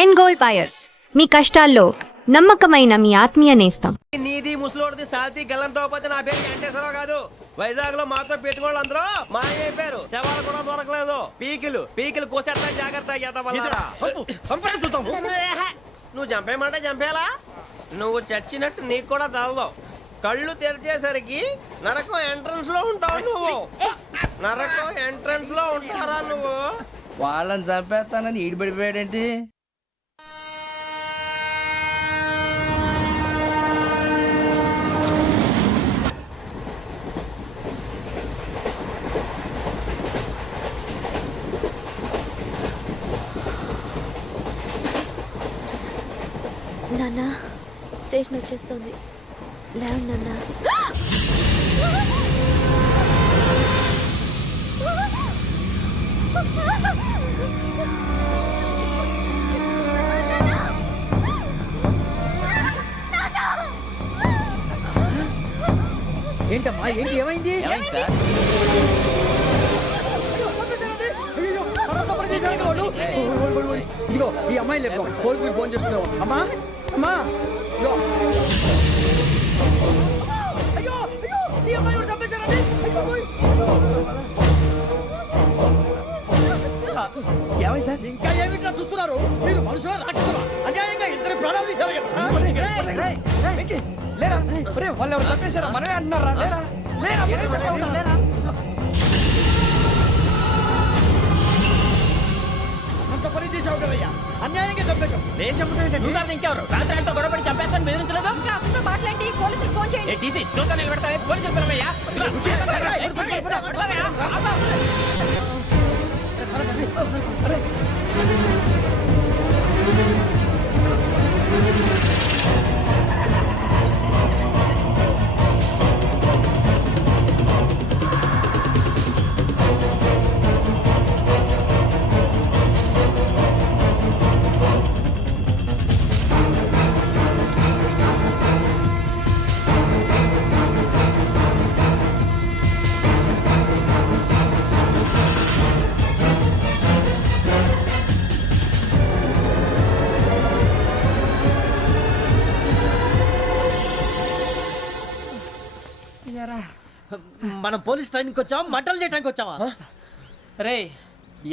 End gold buyers, మీ కష్టాల్లో నమ్మకమైన మీ ఆత్మీయ నేస్తం. నీది ముసలోడిది సాల్తీ గల్లంతో పోతే నా పేరు వెంకటేశ్వరరావు కాదు. వైజాగ్ లో మాతో పెట్టుకోళ్ళు అందరూ మాయమైపోయారు. శవాలు కూడా దొరకలేదు. పీకిలు కోసేస్తా జాగ్రత్త. నువ్వు చంపేయమంటే చంపేలా? నువ్వు చచ్చినట్టు నీకు కూడా తగదు. కళ్ళు తెరిచేసరికి నరకం ఎంట్రన్స్ లో ఉంటావు నువ్వు. నరకం ఎంట్రన్స్ లో ఉంటారా నువ్వు? వాళ్ళని చంపేస్తానని ఈడిపడిపోయాడేంటి? నాన్న, స్టేషన్ వచ్చేస్తుంది. లేవు నాన్న. ఏంటమ్మా, ఏంటి, ఏమైంది? ఇదిగో ఈ అమ్మాయి లేపు, పోలీసులకు ఫోన్ చేస్తున్నావు. అమ్మా అమ్మా, ఇదిగో. అయ్యో అయ్యో, ఈ అమ్మాయి కూడా చంపేశారండి. ఏమై సార్? ఇంకా ఏమిట్లా చూస్తున్నారు మీరు? మనుషుల రాక్షసులా? అన్యాయంగా ఇద్దరు ప్రాణాలు తీశారు కదా. లేరా వాళ్ళు ఎవరు చంపేశారా? మనమే అంటున్నారా? లేరా అంత పని చేసావు కదయ్యా, అన్యాయంగా చంపేశావు. నేను చంపుతాను ఇంకెవరు? రాత్రి గొడవపడి చంపేస్తాను బెదిరించలేదు. మాట్లాడి పోలీసులకు ఫోన్ చేయండి. టీసీ చూస్తా నిలబెడతా. పోలీసులు పిలవయ్యా. మనం పోలీస్ ట్రైనింగ్ వచ్చావా, మంటలు చేయడానికి వచ్చావా? రే,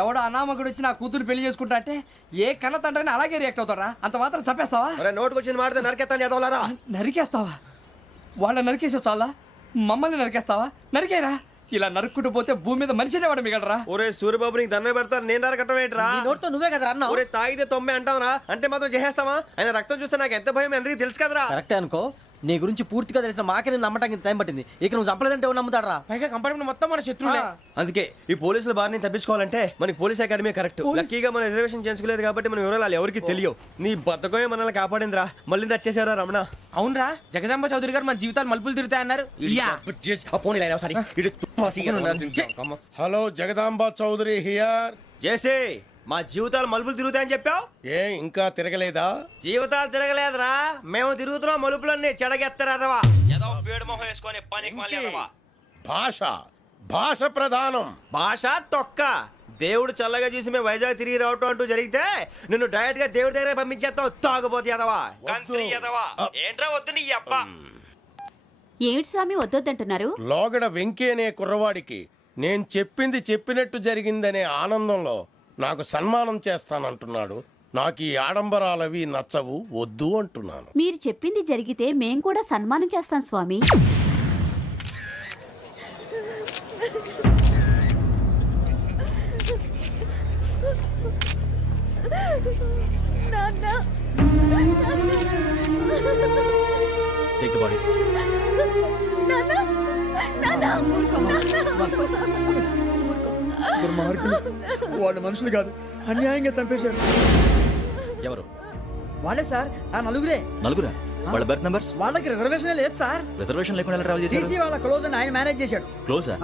ఎవడో అనామకుడు వచ్చి నా కూతురు పెళ్లి చేసుకుంటా అంటే ఏ కన్న తండ్రిని అలాగే రియాక్ట్ అవుతారా? అంత మాత్రం చంపేస్తావా? నోటుకు వచ్చిన మాడితే నరికెత్తాను చదవాలరా. నరికేస్తావా? వాళ్ళని నరికేసావు చాలా, మమ్మల్ని నరికేస్తావా? నరికేరా. ఇలా నరుక్కుంటూ పోతే భూమి మీద మనిషినే వాడు మిగలరా. ఒరే సూర్యబాబు, నీకు దండ పెడతాను, నేను నరకటం ఏంట్రా? నోటితో నువ్వే కదా అన్నా. ఒరే తాగితే తొమ్మే అంటావురా, అంటే మాత్రం చేసేస్తావా? ఆయన రక్తం చూస్తే నాకు ఎంత భయం అందరికీ తెలుసు కదరా. కరెక్టే అనుకో, నీ గురించి పూర్తిగా తెలిసిన మాకే నేను నమ్మటానికి టైం పట్టింది. ఇక నువ్వు చంపలేదంటే ఎవరు నమ్ముతాడరా? పైగా కంపార్ట్మెంట్ మొత్తం మన శత్రువులే. అందుకే ఈ పోలీసుల బారిని తప్పించుకోవాలంటే మనకి పోలీస్ అకాడమీ కరెక్ట్. లక్కీగా మనం రిజర్వేషన్ చేసుకోలేదు కాబట్టి మన వివరాలు ఎవరికి తెలియవు. నీ బతకమే మనల్ని కాపాడిందిరా. మళ్ళీ నచ్చేసారా రమణ? అవునరా, జగదాంబ చౌదరి గారు మన జీవితాలు మలుపులు తిరుగుతాయన్నారు. Hello, Jagadamba Chowdary here. జేసే, మా జీవితాలు మలుపులు తిరుగుతాయని చెప్పావు. ఏ ఇంకా తిరగలేదా? జీవితాలు తిరగలేదురా, మేము తిరుగుతున్నాం మలుపులన్నీ. చెడగెత్తరాదవా ఏదో పేడు మొహం వేసుకొని పనికి మళ్ళీ భాష ప్రధానం. భాష తొక్క. దేవుడు చల్లగా చూసి మేము వైజాగ్ తిరిగి రావటం అంటూ జరిగితే నిన్ను డైరెక్ట్ గా దేవుడి దగ్గర పంపించేస్తావు. తాగబోతు ఎదవా, కంత్రి ఎదవా. ఏంట్రా వద్దు నీ అబ్బా. ఏమిటి స్వామి వద్దొద్దంటున్నారు? లోగడ వెంకీ అనే కుర్రవాడికి నేను చెప్పింది చెప్పినట్టు జరిగిందనే ఆనందంలో నాకు సన్మానం చేస్తానంటున్నాడు. నాకు ఈ ఆడంబరాలవి నచ్చవు, వద్దు అంటున్నాను. మీరు చెప్పింది జరిగితే మేం కూడా సన్మానం చేస్తాం స్వామి. వాళ్ళు మనుషులు కాదు, అన్యాయంగా చంపేశారు. ఎవరు? వాళ్ళే సార్, ఆ నలుగురే. నలుగురా? వాళ్ళ బర్త్ నంబర్స్? వాళ్ళకి రిజర్వేషన్ లేదు సార్. రిజర్వేషన్ లేకుండా ఎలా ట్రావెల్ చేశారు? టీసీ వాళ్ళ క్లోజ్ అని ఆయన మేనేజ్ చేశాడు. క్లోజా?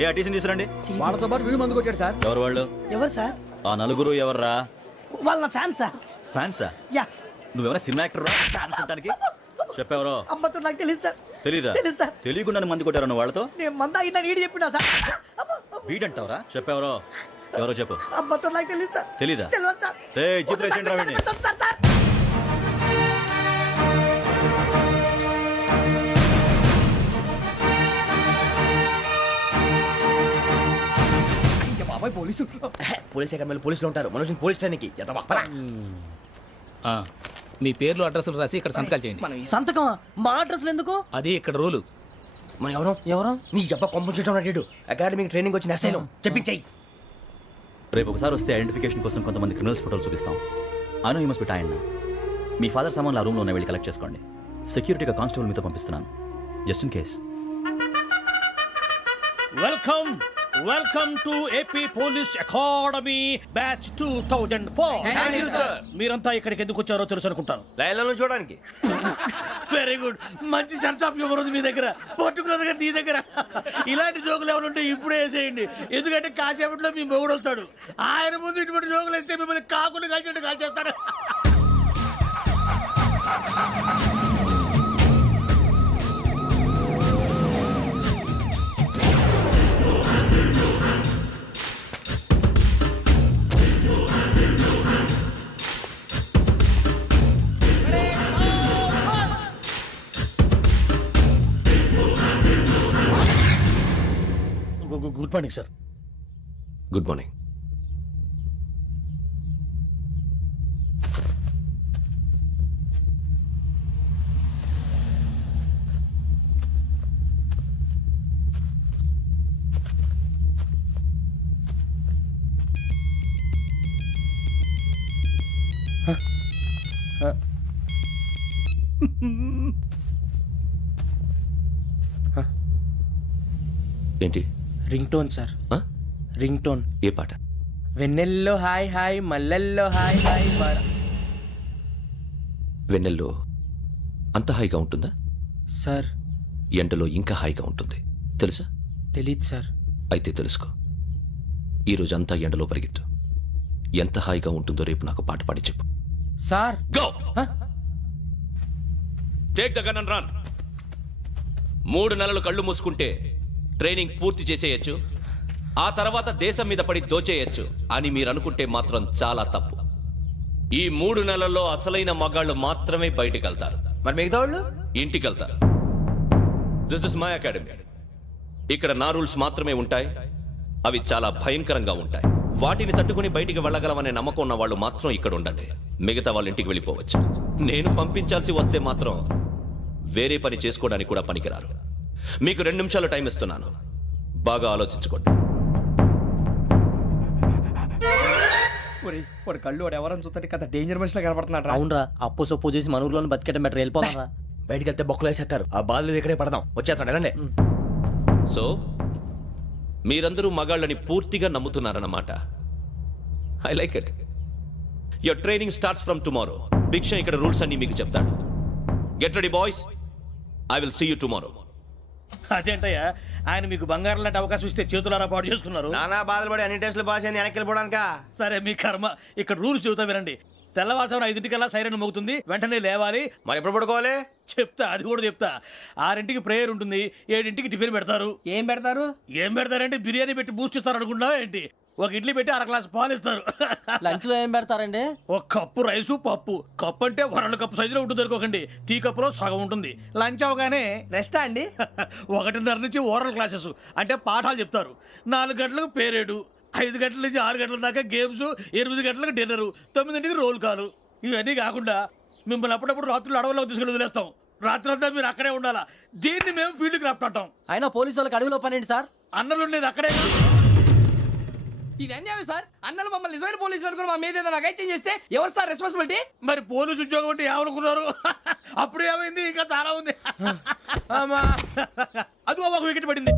ఏ ఆ టీసీని తీసురండి. వాళ్ళతో పాటు వీడు మందు కొట్టాడు సార్. ఎవరు వాళ్ళు? ఎవరు సార్? ఆ నలుగురు ఎవర్రా? వాళ్ళ ఫ్యాన్స్ సార్. ఫ్యాన్సా? యా. నువ్వెవరా సినిమా యాక్టర్? ఫ్యాన్స్ అంటానికి చెప్పావరో? అమ్మతో నాకు తెలియదు సార్. తెలీదా? తెలీదు సార్. తెలియకుండా మంది కొట్టారు వాళ్ళతో? నేను మంద అయినా నీడి చెప్పినా సార్. వీడంటావరా? చెప్పావరో? ఎవరో చెప్పు. అబ్బతో నాకు తెలియదు సార్. తెలీదా? తెలియదు సార్. రేయ్, జీప్ రేసేయండి రా వీడిని. Sir, sir. బాబాయ్ పోలీసు. పోలీస్ అకాడమీలో పోలీసులు ఉంటారు. మనుషుని పోలీస్ స్టేషన్కి ఎంత బాపరా. మీ పేర్లు అడ్రస్లు రాసి ఇక్కడ సంతకాలు చేయండి. సంతకమా? మా అడ్రస్లు ఎందుకు? అది ఇక్కడ రూలు. మనం ఎవరు నీ అబ్బా పంపించడం అడిగాడు. అకాడమిక్ ట్రైనింగ్ వచ్చిన అసైలు చెప్పించాయి. రేపు ఒకసారి వస్తే ఐడెంటిఫికేషన్ కోసం కొంతమంది క్రిమినల్స్ ఫోటోలు చూపిస్తాం. I know you must be tired. Me father సామాన్లు ఆ రూమ్లో వెళ్ళి కలెక్ట్ చేసుకోండి. సెక్యూరిటీగా కానిస్టేబుల్ మీతో పంపిస్తున్నాను, just in case. Welcome to AP police academy batch 2004. మీరంతా ఇక్కడికి ఎందుకు వచ్చారో తెలుసు అనుకుంటాను. లైన్లో చూడడానికి. Very good. మంచి సెన్స్ ఆఫ్ హ్యూమర్ ఉంది మీ దగ్గర, పర్టికులర్ గా నీ దగ్గర. ఇలాంటి జోకులు ఏమైనా ఉంటే ఇప్పుడే వేసేయండి. ఎందుకంటే కాసేపట్లో మీ మొగుడు వస్తాడు. ఆయన ముందు ఇటువంటి జోకులు వేస్తే మిమ్మల్ని కాకుని కాల్చేట్టు కాల్చేస్తాడు. Good morning sir. Good morning. ఏంటి? Ring tone sir. Ring tone. ఏ పాట? వెన్నెల్లో హాయ్ హాయ్ మల్లెల్లో హాయ్ హాయ్ వెన్నెల్లో అంత హాయిగా ఉంటుందా సార్? ఎండలో ఇంకా హాయిగా ఉంటుంది తెలుసా? తెలీదు సార్. అయితే తెలుసుకో. ఈరోజు అంతా ఎండలో పరిగెత్తు. ఎంత హాయిగా ఉంటుందో రేపు నాకు పాట పాడి చెప్పు. Sir go. Take the gun and run. 3 నెలలు కళ్ళు మూసుకుంటే ట్రైనింగ్ పూర్తి చేసేయచ్చు, ఆ తర్వాత దేశం మీద పడి దోచేయచ్చు అని మీరు అనుకుంటే మాత్రం చాలా తప్పు. ఈ 3 నెలల్లో అసలైన మగాళ్ళు మాత్రమే బయటికి వెళ్తారు. మరి మిగతా వాళ్ళు ఇంటికి వెళ్తారు. This is my academy. ఇక్కడ నా రూల్స్ మాత్రమే ఉంటాయి. అవి చాలా భయంకరంగా ఉంటాయి. వాటిని తట్టుకుని బయటికి వెళ్ళగలమనే నమ్మకం ఉన్న వాళ్ళు మాత్రం ఇక్కడ ఉండండి. మిగతా వాళ్ళు ఇంటికి వెళ్ళిపోవచ్చు. నేను పంపించాల్సి వస్తే మాత్రం వేరే పని చేసుకోవడానికి కూడా పనికిరారు. మీకు 2 నిమిషాలు టైం ఇస్తున్నాను, బాగా ఆలోచించుకోండి. వాడు కళ్ళు వాడు ఎవరని చూస్తే కదా డేంజర్ మనిషిలో కనపడుతున్నాడు. అవునరా, అప్పు సొప్పు చేసి మన ఊర్లో బతికేయడం బెటర్. వెళ్ళిపోతారా? బయటికి వెళ్తే బొక్కలు వేసేస్తారు. ఆ బాధలు ఇక్కడే పడదాం. వచ్చేస్తాడు వెళ్ళండి. సో మీరందరూ మగాళ్ళని పూర్తిగా నమ్ముతున్నారన్నమాట. I like it. Your training starts from tomorrow. Bhiksha ఇక్కడ రూల్స్ అన్ని మీకు చెప్తాడు. Get ready boys, I will see you tomorrow. అదేంటయ్యా, ఆయన మీకు బంగారం లాంటి అవకాశం ఇస్తే చేతులారా పాటు చేసుకున్నారు. నానా బాధలు పడి అన్ని టెస్టులు పాస్ అయింది, వెనక్కి వెళ్ళిపోవడానికా? సరే మీ కర్మ. ఇక్కడ రూల్స్ చెబుతా వినండి. తెల్లవారుజామున 5 సైరన్ మోగుతుంది, వెంటనే లేవాలి. మరి ఎప్పుడు పడుకోవాలి? చెప్తా, అది కూడా చెప్తా. 6 ప్రేయర్ ఉంటుంది, 7 టిఫిన్ పెడతారు. ఏం పెడతారు? ఏం పెడతారంటే బిర్యానీ పెట్టి బూస్ట్ ఇస్తారు అనుకుంటున్నావా ఏంటి? ఒక ఇడ్లీ పెట్టి 1 గ్లాస్ పాలు ఇస్తారు. లంచ్ లో ఏం పెడతారండి? ఒక కప్పు రైసు పప్పు. కప్పు అంటే 1 కప్పు సైజులో ఉంటుంది అనుకోకండి. టీ కప్పులో సగం ఉంటుంది. లంచ్ అవగానే రెస్టా అండి? 1:30 నుంచి ఓరల్ క్లాసెస్ అంటే పాఠాలు చెప్తారు. 4 గంటలకు పేరేడు, 5 గంటల నుంచి 6 గంటల దాకా గేమ్స్, 8 గంటలకు డిన్నరు, 9ంటికి రోల్ కాలు. ఇవన్నీ కాకుండా మిమ్మల్ని అప్పుడప్పుడు రాత్రులు అడవుల్లో తీసుకెళ్ళి వదిలేస్తాం. రాత్రంతా మీరు అక్కడే ఉండాలా. దీన్ని మేము ఫీల్డ్ క్రాఫ్ట్ అంటాం. అయినా పోలీసు వాళ్ళకి అడవిలో పని ఏంటి సార్? అన్నలు ఉండేది అక్కడే. ఇది అన్యాయం సార్. అన్నలు మమ్మల్ని నిజమైన పోలీసులు అనుకుని మా మీద ఏదైనా చేంజ్ చేస్తే ఎవరు సార్ రెస్పాన్సిబిలిటీ? మరి పోలీసు ఉద్యోగం అంటే ఏమనుకున్నారు? అప్పుడు ఏమైంది? ఇంకా చాలా ఉంది. అదిగో ఒక వికెట్ పడింది.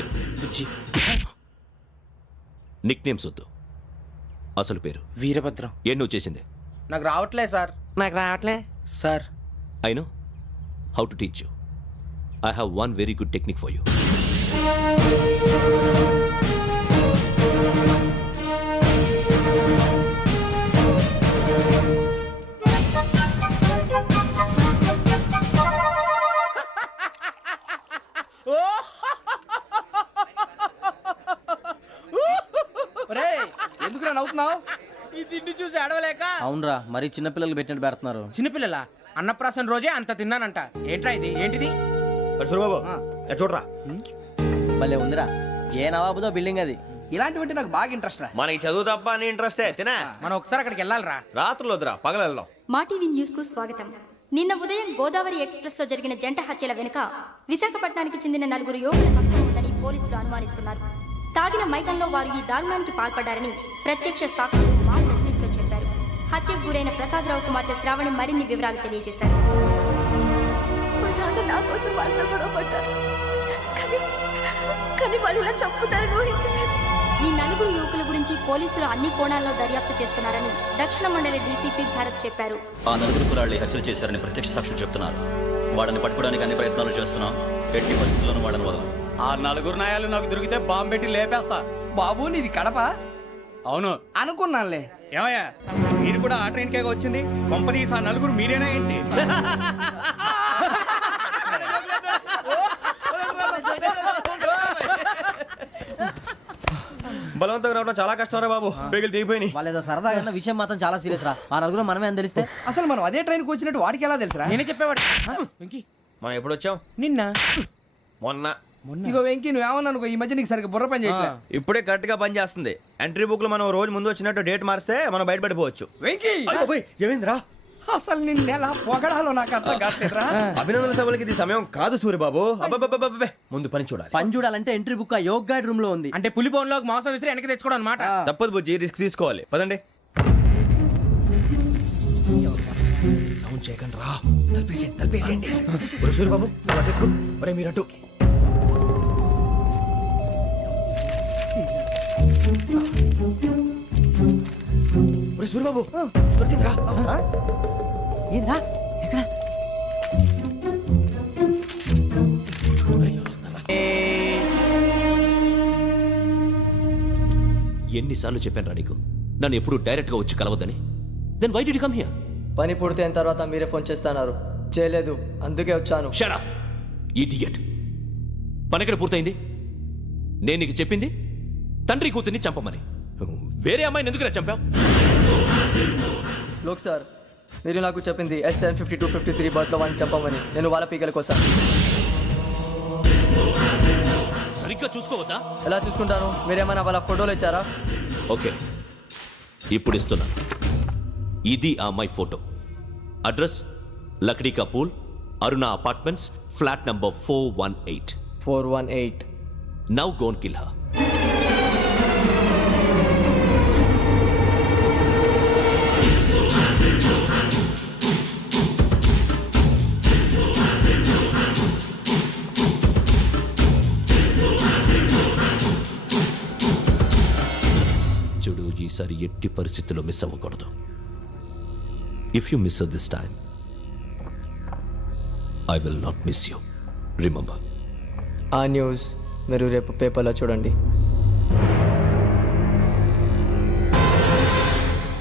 పేరు నిక్ నేమ్స్ వద్దు, అసలు పేరు. వీరభద్రం. ఏం నువ్వు చేసింది? నాకు రావట్లే సార్. నాకు రావట్లే sir. I know how to teach you. I have one very good technique for you. ఎందుకు నవ్వుతున్నావు? ఈ తిండి చూసి అడవలేక. అవునరా, మరి చిన్నపిల్లలు పెట్టినట్టు పెడుతున్నారు. చిన్నపిల్లల అన్నప్రాసన రోజే అంత తిన్నానంట. ఏంట్రా ఇది? ఏంటిది? సూరిబాబు చూడరా, భలే ఉందిరా. ఏ నవాబుదో బిల్డింగ్ అది. ఇలాంటివంటే నాకు బాగా ఇంట్రెస్ట్ రా. మనకి చదువు తప్ప అని ఇంట్రెస్టే. తినా మనం ఒకసారి అక్కడికి వెళ్ళాలిరా. రాత్రులు వద్దురా, పగలు వెళ్దాం. మా టీవీ న్యూస్ కు స్వాగతం. నిన్న ఉదయం గోదావరి ఎక్స్ప్రెస్ లో జరిగిన జంట హత్యల వెనుక విశాఖపట్నానికి చెందిన 4 యువకుల హస్తం ఉందని పోలీసులు అనుమానిస్తున్నారు. తాగిన మైకంలో వారు ఈ దారుణానికి పాల్పడ్డారని ప్రత్యక్ష సాక్షులు మా ప్రతినిధితో చెప్పారు. హత్యకు గురైన ప్రసాదరావు కుమార్తె శ్రావణి మరిన్ని వివరాలు తెలియజేశారు. మా నాన్న నా కోసం వాళ్ళతో గొడవ పడ్డారు, కానీ వాళ్ళు ఇలా చంపుతారని ఊహించలేదు. ఈ 4 యువకుల గురించి పోలీసులు అన్ని కోణాల్లో దర్యాప్తు చేస్తున్నారని దక్షిణ మండలి డీసీపీ భరత్ చెప్పారు. ఆ 4 కుర్రాళ్ళు హత్యలు చేశారని ప్రత్యక్ష సాక్షులు చెప్తున్నారు. వాళ్ళని పట్టుకోవడానికి అన్ని ప్రయత్నాలు చేస్తున్నాం. ఎట్టి పరిస్థితుల్లోనూ వాళ్ళని వదలం. ఆ 4 నాయాలు నాకు దొరికితే బాంబు పెట్టి లేపేస్తా. బాబు నీది కడప? అవును అనుకున్నానులే. ఏమయ్యా, మీరు కూడా ఆ ట్రైన్కే వచ్చింది? కంపెనీస్ ఆ 4 మీరేనా ఏంటి? బలవంతంగా రావడం చాలా కష్టం రా బాబు. పేగులు దిగిపోయినాయి. వాళ్ళేదో సరదాగా విషయం మాత్రం చాలా సీరియస్ రా. ఆ నలుగురు మనమే అని తెలిస్తే అసలు మనం అదే ట్రైన్కి వచ్చినట్టు వాడికి ఎలా తెలుసురా? నేనే చెప్పేవాడు. వెంకీ, మనం ఎప్పుడు వచ్చాం? నిన్న మొన్న. ఇగో వెంకీ, నువ్వేమన్నా అనుకో, ఈ మధ్య నీకు సరిగ్గా బుర్ర పని చేయట్లే. ఇప్పుడే కరెక్ట్ గా పని చేస్తుంది. ఎంట్రీ బుక్ లో మనం రోజు ముందు వచ్చినట్టు డేట్ మారిస్తే మనం బయటపడిపోవచ్చు. వెంకీ, ఏమైందిరా? అసలు నిన్న ఎలా పొగడాలో నాకు అర్థం కాట్లేదురా. అభినందన సభలకి ఇది సమయం కాదు సూర్యబాబు. అబ్బబ్బబ్బబ్బబ్బే, ముందు పని చూడాలి. పని చూడాలంటే ఎంట్రీ బుక్ ఆ యోగ్ గైడ్ రూమ్ లో ఉంది. అంటే పులి బోన్లోకి మాంసం విసిరి వెనక్కి తెచ్చుకోవడం అనమాట. తప్పదు బుజ్జి, రిస్క్ తీసుకోవాలి. పదండి. సౌండ్ చేయకండి రా. తలపేసేయండి. సూర్యబాబు ఒరే మీరటు. ఒరే సూర్యబాబు, దొరికిందిరా. ఏంద్రా ఎక్కడ? ఎన్నిసార్లు చెప్పాను రా నీకు, నన్ను ఎప్పుడు డైరెక్ట్గా వచ్చి కలవద్దని? Then why did you come here? పని పూర్తయిన తర్వాత మీరే ఫోన్ చేస్తున్నారు. చేయలేదు, అందుకే వచ్చాను. Shut up idiot. పని ఎక్కడ పూర్తయింది? నేను నీకు చెప్పింది తండ్రి కూతుర్ని చంపమని. వేరే అమ్మాయిని ఎందుకురా చంపావు? లోక్ సార్, మీరు నాకు చెప్పింది SN 5253 బర్త్లో వాడిని చంపమని. నేను వాళ్ళ పీకల కోసం. సరిగ్గా చూసుకోవద్దా? ఎలా చూసుకుంటాను? మీరేమైనా వాళ్ళ ఫోటోలు ఇచ్చారా? ఓకే, ఇప్పుడు ఇస్తున్నా. ఇది ఆ అమ్మాయి ఫోటో. అడ్రస్ లక్డీ కా pool, Aruna apartments, flat number 418. 418. Now go and kill her. చూడు, ఈసారి ఎట్టి పరిస్థితుల్లో మిస్ అవ్వకూడదు. If you miss this time, I will not miss you. Remember. ఆ న్యూస్ మీరు రేపు పేపర్లో చూడండి.